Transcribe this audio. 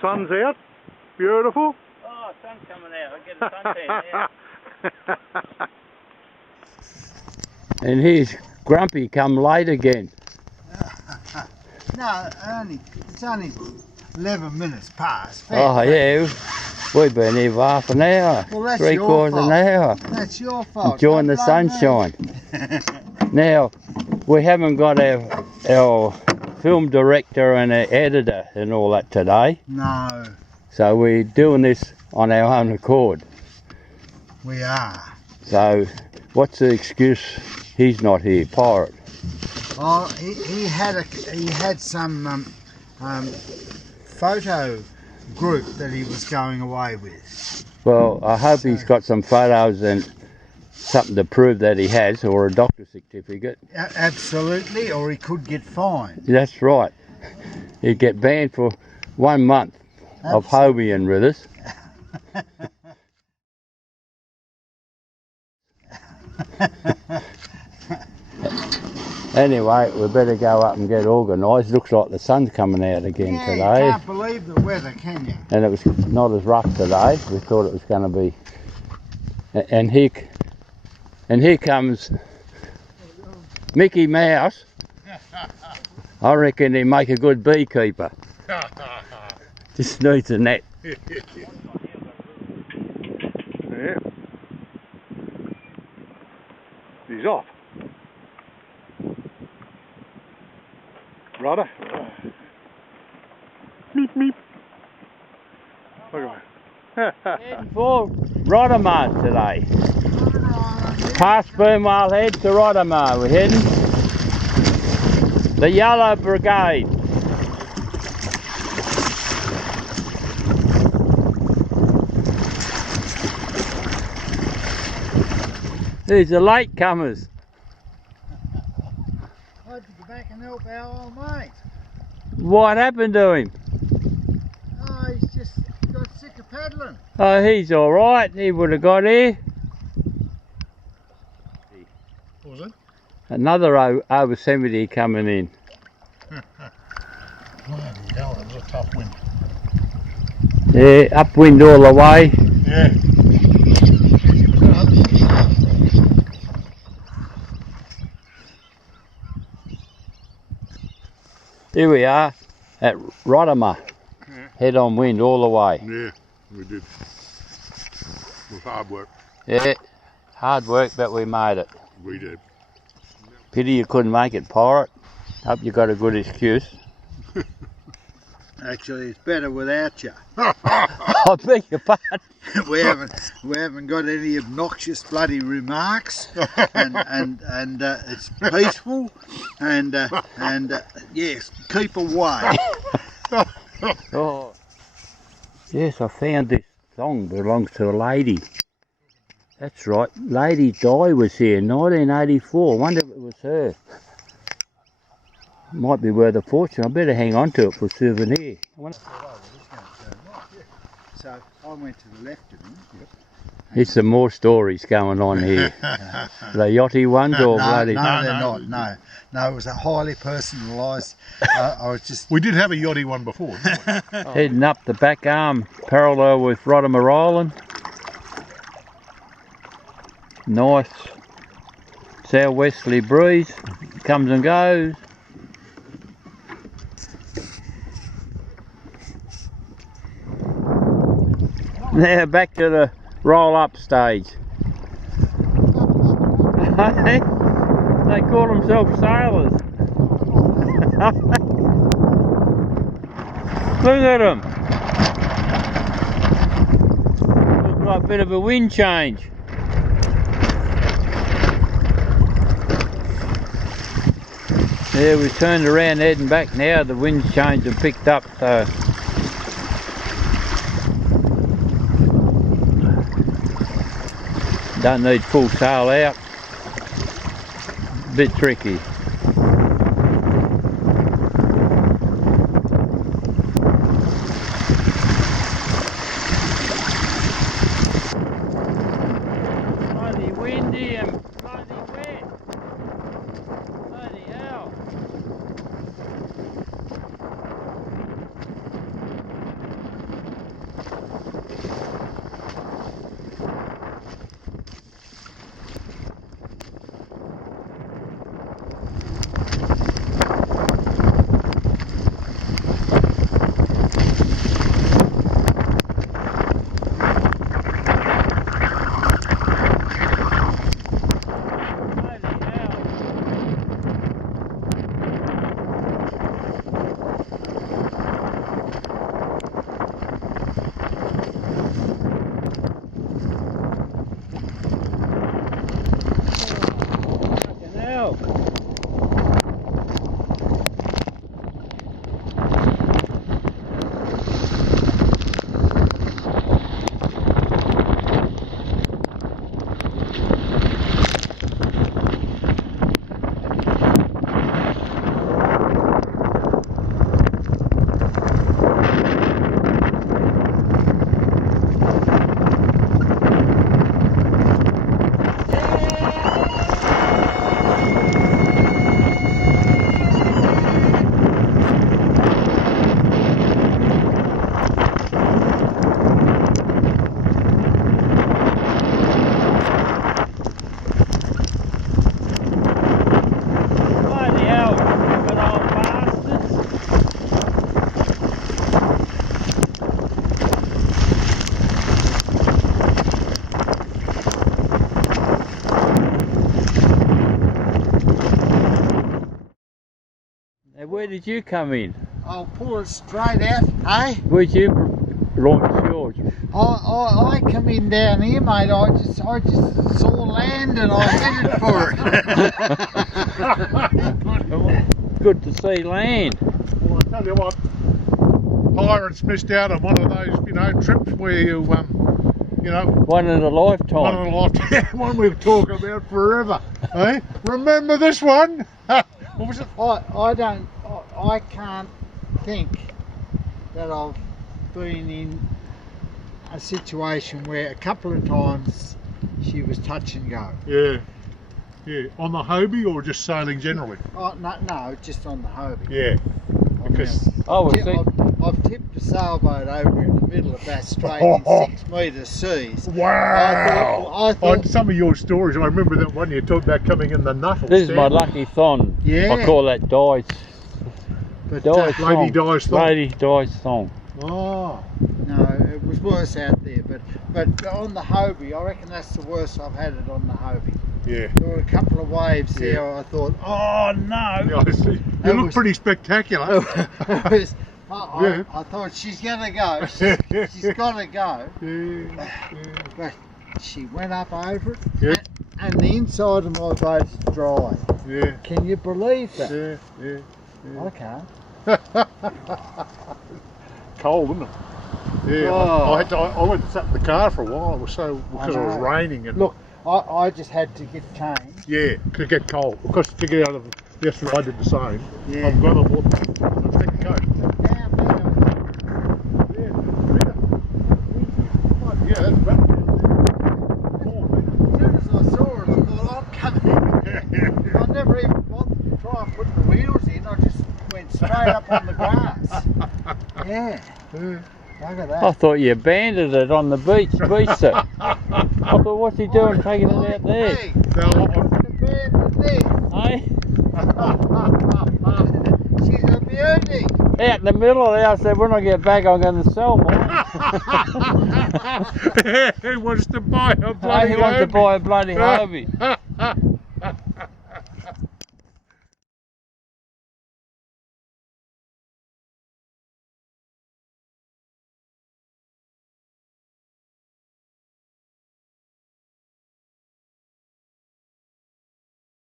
Sun's out. Beautiful. Oh, sun's coming out. I get a suntan now. And here's Grumpy come late again. No, it's only 11 minutes past. Oh yeah, we've been here for half an hour. Well, that's Three your quarters fault. of an hour. That's your fault. Enjoying the Don't blame sunshine. me. Now, we haven't got our film director and our editor and all that today. No, So we're doing this on our own accord. we are. So what's the excuse he's not here, Pirate? Oh, he had some photo group that he was going away with. Well, I hope he's got some photos and something to prove that he has, or a doctor's certificate. Absolutely, or he could get fined. That's right. He'd get banned for 1 month of Hobie with us. Anyway, we better go up and get organised. Looks like the sun's coming out again today. You can't believe the weather, can you? And it was not as rough today. We thought it was going to be. And here comes Mickey Mouse. I reckon he'd make a good beekeeper. Just needs a net. Yeah. He's off. Rudder. Meep meep. Look at Heading for Rothermar today. Past Boomwell Head to Rothermar we're heading. The Yellow Brigade. These are latecomers. I had to go back and help our old mate. What happened to him? Oh, he's just got sick of paddling. Oh, he's alright. He would have got here. What was it? Another over 70 coming in. Bloody hell, it was a tough wind. Yeah, upwind all the way. Yeah. Here we are at Rothermar. Yeah. Head on wind all the way. Yeah, we did. It was hard work. Yeah, hard work, but we made it. We did. Pity you couldn't make it, Pirate. Hope you got a good excuse. Actually, it's better without you. I beg your pardon. we haven't got any obnoxious bloody remarks, and it's peaceful, and yes, keep away. Oh. Yes, I found this song belongs to a lady. That's right, Lady Di was here, 1984. I wonder if it was her. Might be worth a fortune. I better hang on to it for a souvenir. So I went to the left of him. There's some more stories going on here. The yachty ones or bloody... No, they're not. No, it was a highly personalised. I was just. We did have a yachty one before, didn't we? Heading up the back arm, parallel with Rothermar Island. Nice southwesterly breeze, comes and goes. Now back to the roll-up stage. They call themselves sailors. Look at them. Look like a bit of a wind change. Yeah, we've turned around heading back now. The wind's changed and picked up, so don't need full sail out. Bit tricky. Bloody windy and bloody wet. Bloody hell. hell? Bloody hell, stupid old bastards. Now, where did you come in? I'll pull it straight out, eh? Where'd you launch yours? I come in down here, mate. I just saw land and I headed for it. Good to see land. Well, I tell you what, Pirates missed out on one of those, trips where you One in a lifetime. one of the one we'll talk about forever. Eh? Remember this one? What was it? I can't think that I've been in a situation where a couple of times she was touch and go. Yeah. Yeah. On the Hobie or just sailing generally? Oh, no, just on the Hobie. Yeah. Because I've tipped a sailboat over in the middle of Bass Strait in 6 metre seas. wow. I thought On some of your stories, I remember that one you talked about coming in the Nuttall. This is my lucky thon. Yeah. I call that Di's. but Di's Lady thong. Di's thong. Lady Di's thong. Oh. no, it was worse out there. But on the Hobie, I reckon that's the worst I've had it on the Hobie. Yeah. There were a couple of waves there. I thought, oh no. Yeah, I see. You look pretty spectacular. I thought she's gonna go. She's gotta go. Yeah. But she went up over it, Yeah. and the inside of my boat is dry. Yeah. Can you believe that? Yeah. I can't. Cold, wasn't it? Yeah. Oh. I went and sat in the car for a while. It was because it was know. raining and Look, I just had to get changed. yeah, to get cold. Because to get out of yesterday I did the same. Yeah. I'm gonna walk. Let's take the coat. Down there. Yeah, that's better. As soon as I saw it, I thought, I'm coming. I never even bothered to try and put the wheels in. I just went straight up on the grass. Yeah. Look at that. I thought you abandoned it on the beach, sir. I thought, what's he doing taking it out there? Hey, Now, abandoned this. Hey? She's a beauty. Out in the middle of the house, I said, when I get back, I'm going to sell mine. he wants to buy a bloody He wants to Hobie. buy a bloody Hobie.